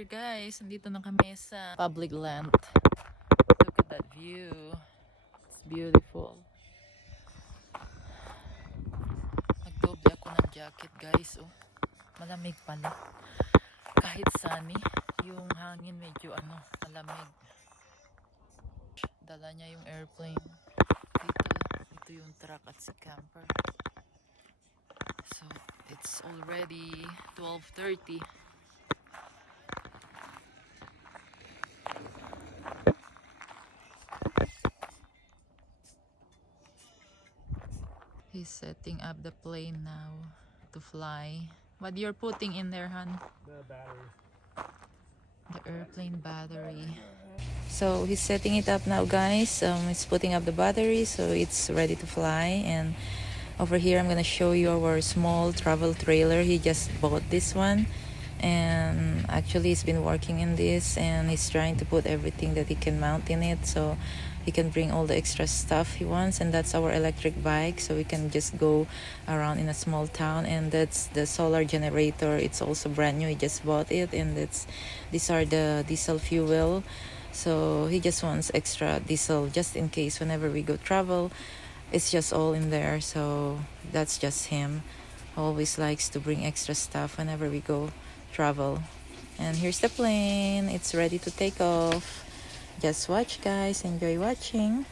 here guys, nandito na kami sa public land. Look at that view. It's beautiful. Nagdoble ako ng jacket guys. Oh, malamig pala. Kahit sunny, yung hangin medyo malamig. Dala niya yung airplane. Ito yung truck at si camper. So, it's already 12:30. He's setting up the plane now to fly. What you're putting in there, hon? The battery. The airplane battery. So he's setting it up now, guys. He's putting up the battery so it's ready to fly. And over here, I'm gonna show you our small travel trailer. He just bought this one, and actually he's been working in this, and he's trying to put everything that he can mount in it so he can bring all the extra stuff he wants. And that's our electric bike, so we can just go around in a small town. And that's the solar generator. It's also brand new. He just bought it, and these are the diesel fuel. So he just wants extra diesel just in case whenever we go travel. It's just all in there. So that's just him. Always likes to bring extra stuff whenever we go travel. And here's the plane. It's ready to take off. Just watch, guys. Enjoy watching.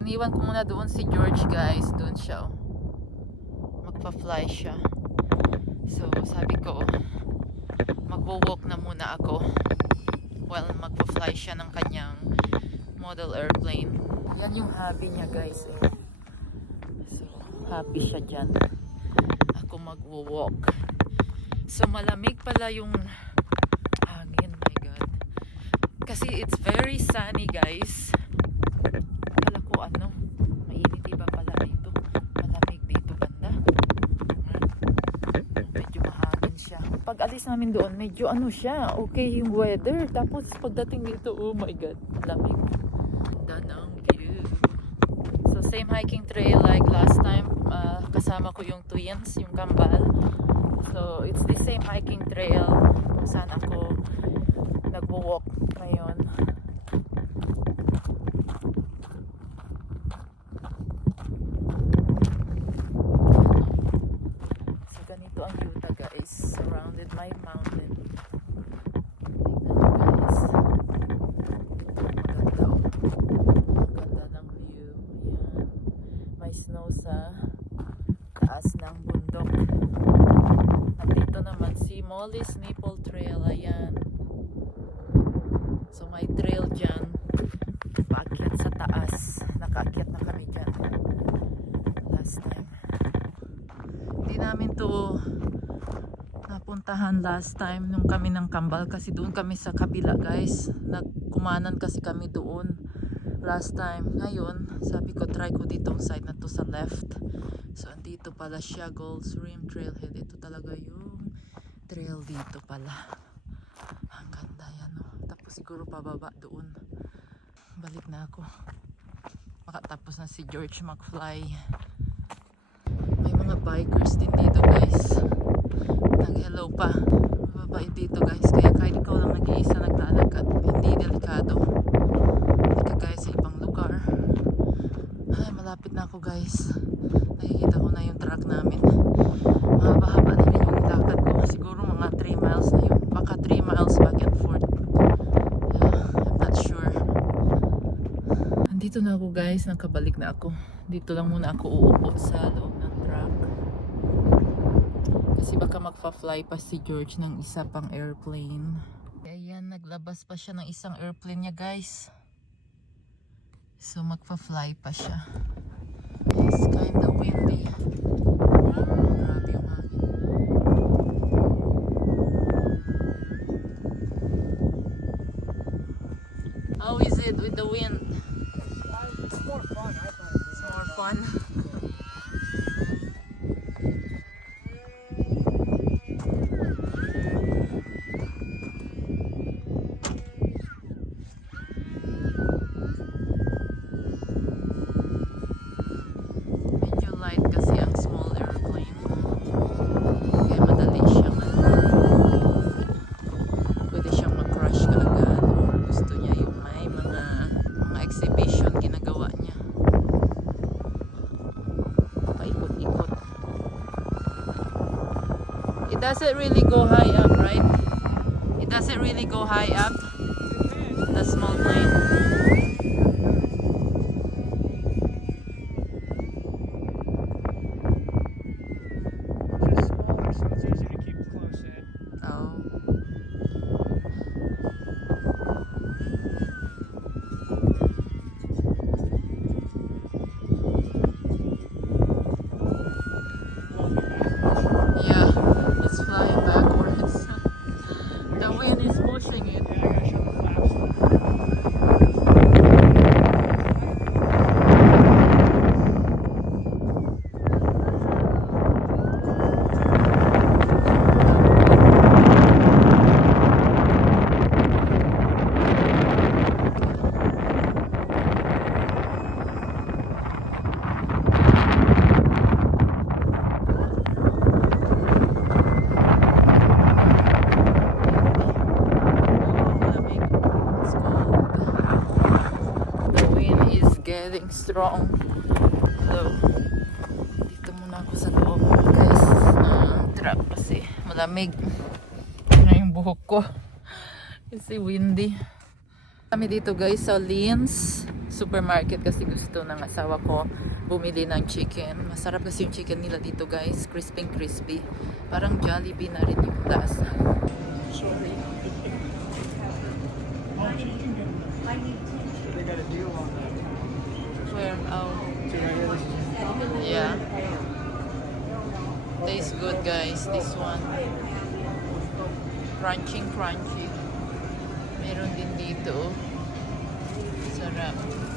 Iniwan ko muna doon si George guys. Doon siya. Oh. Magpa-fly siya. So sabi ko, magwo-walk na muna ako. While magpa-fly siya ng kanyang model airplane. Yan yung hobby niya guys. Eh. So happy siya dyan. Ako magwo-walk. So malamig pala yung hangin. My God. Kasi it's very sunny guys. Kala ko ano, mainit iba pala dito. Malamig dito banda. Medyo mahangin siya. Pag alis namin doon, medyo ano siya, okay yung weather. Tapos pagdating dito, oh my God, lamig. Danang view. So same hiking trail like last time. Kasama ko yung twins, yung kambal. So it's the same hiking trail kung saan ako nagwo-walk ngayon. So ganito ang view guys, surrounded by mountain. Tingnan nyo guys. Maganda oh. Maganda ng view. Yan. May snow sa taas ng bundok. Nandito naman si Molly's Maple Trail. Ayan. So may trail dyan. Paakyat sa taas. Nakaakyat na kami dyan. Last time. Hindi namin to napuntahan last time nung kami ng kambal. Kasi doon kami sa kabila guys. Nagkumanan kasi kami doon last time. Ngayon, sabi ko try ko ditong side na to sa left. So andito pala siya, Gold's Rim Trailhead. Ito talaga yung trail dito pala. Ang ganda yan oh. Tapos siguro pababa doon. Balik na ako. Makatapos na si George mag-fly. May mga bikers din dito guys. Nag-hello pa. Mababait dito guys. Kaya kahit ikaw lang nag-iisa naglalakad, hindi delikado. Hindi ka guys sa ibang lugar. Ay, malapit na ako guys. Nakikita ko na yung truck namin. Mahaba-haba na rin yung lakad ko. Siguro mga 3 miles na yun. Baka 3 miles back and forth. Yeah, I'm not sure. Andito na ako guys. Nakabalik na ako. Dito lang muna ako uupo sa loob ng truck. Kasi baka magpa-fly pa si George ng isa pang airplane. Ayan, naglabas pa siya ng isang airplane niya guys. So magpa-fly pa siya. It's kinda windy. Grabe yung hangin. How is it with the wind? It's more fun, I find. It's more fun. Medyo light kasi ang small airplane. Kaya madali siyang pwede siyang mag-crash kaagad or gusto niya yung may mga exhibition ginagawa niya. Paikot-ikot. It doesn't really go high up, right? It doesn't really go high up. The small plane. It's smaller, so it's easy to keep close in. Oh. Yeah, it's flying backwards. The wind is pushing it. Yeah, I gotta shut the flaps. The wind is getting strong. So, dito muna ako sa loob guys. Truck kasi malamig na yung buhok ko. Kasi windy. Kami dito guys sa Linz. supermarket kasi gusto ng asawa ko bumili ng chicken. Masarap kasi yung chicken nila dito guys. Crispy. Parang Jollibee na rin yung lasa. Sorry. Oh, chicken. They got a deal on that. Where? Oh. See right here, this is Yeah. Tastes good guys. This one. Crunchy. Meron din dito. Sarap.